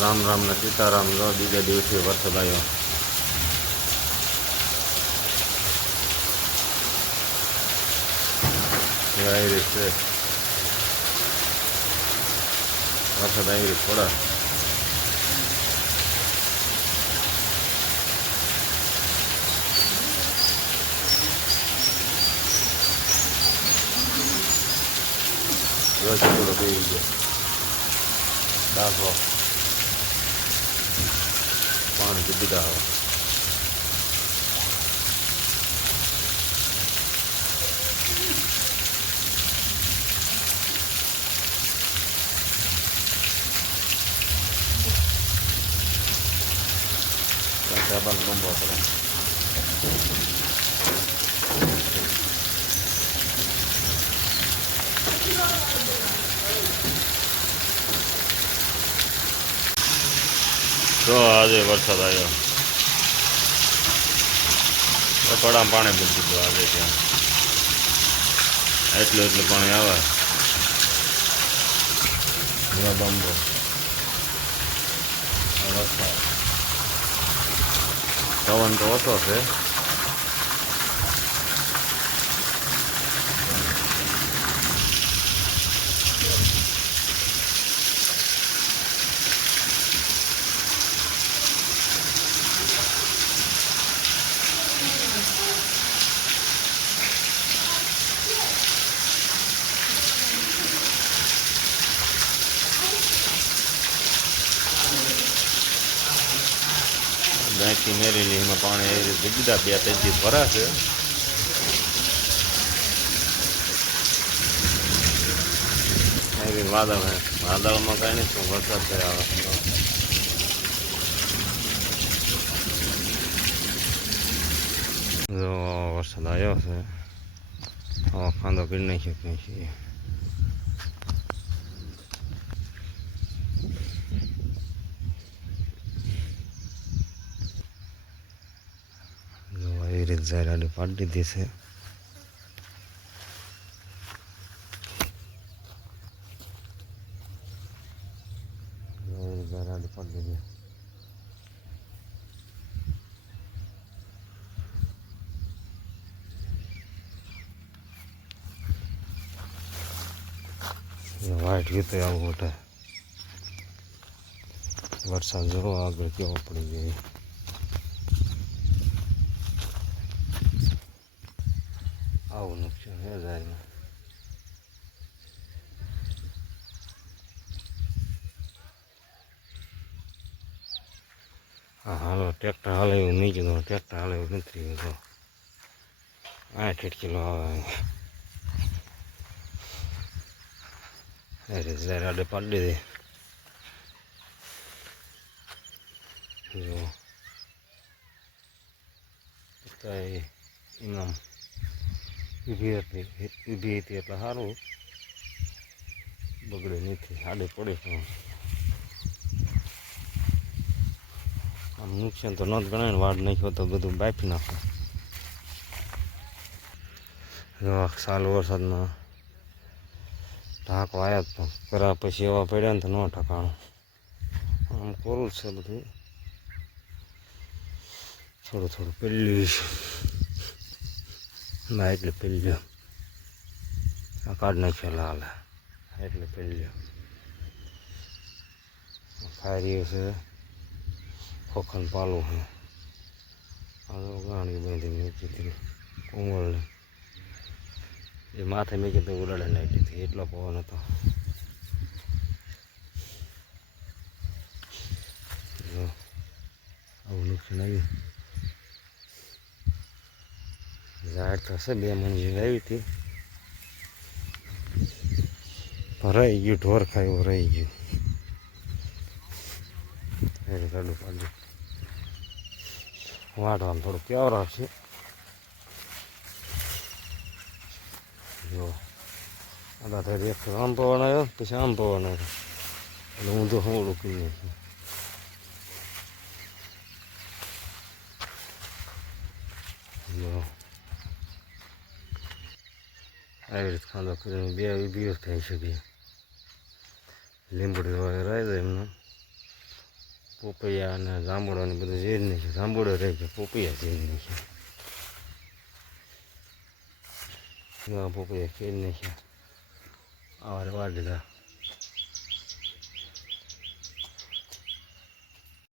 રામ રામ ને સીતારામ. બીજા દિવસે વરસાદ આવ્યો. આવી રહી છે વરસાદ, આવી રહી થોડા. થોડો બેસી ગયો ડાઘો પાણી કીધી આવે. સાબાન લંબો પડે. તો આજે વરસાદ આવ્યો. કડામાં પાણી મૂકી દીધું આજે ત્યાં. એટલું પાણી આવે. બંબો વરસાદ પવન તો ઓછો છે. બેંકી મેરેલી એમાં પાણી એવી રીતે બીજા 2-3 દિવસ ભરાશે. એવી વાદળમાં કાંઈ નહીં, શું વરસાદ છે આવે. જો વરસાદ આવ્યો છે. હવે ખાંધો કરી નાખ્યો ક્યાં છીએ. એવી રીતે ઝારાડી પાડી દીધી છે. ઝારાડી પાડી દીધી. વાઇટ ગીતો આવું મોટા વરસાદ જોવો આગળ કેવો પડી ગયો. આવું નુકસાન હે જાયમાં. હા હાલો ટ્રેક્ટર હાલે એવું નહીં કીધું. ટ્રેક્ટર હાલે એવું નથી કીધું. 8 કિલો આવે. અરે ઝારાડે પાડી દે. જો કઈ ઇનામ ઊભી હતી એટલે સારું બગડે નથી. આડે પડે પણ આમ નુકસાન તો ન જ ગણાય ને. વાડ નાખ્યો તો બધું બાફી નાખો. જો સાલ વરસાદમાં ઢાંકો આવ્યા જ પણ કરા પછી એવા પડ્યા ને તો ન ઠકાણું. આમ કોરું જ છે બધું. થોડું પેલ્યું ના એટલે પેલ્યો. આ કાઢ નાખ્યો લાલ એટલે પેલ્યો. ખારી છે ખોખન પાલું છે. આ ગાણી બાંધી મૂકી કોમળ એ માથે મેં કીધું ઉડાડે નાખી હતી. એટલો પવન હતો. આવું નુકસાન આવ્યું. ઝાડ થશે 2 મણ જેવી આવી હતી. રહી ગયું. ઢોર ખાયું રહી ગયું. એટલે ગાડું પાડ્યું. વાટવાનું થોડું કેવર આવશે. જો આ એક આમ પવન આવ્યો પછી આમ પવન આવ્યો એટલે હું તો હવડું કરી નાખ્યું. જો આવી રીતે ખાંધો કરીને 2 દિવસ થઈ શકે. લીંબડી રહી જાય એમને પોપૈયા અને જાંબુડો ને બધું ઝેર નાખ્યું. જાંબુડો રહી ગયો, પોપૈયા ઝેર નાખ્યા. પોપૈયા ખેર નાખ્યા. આવારે વાર લીધા.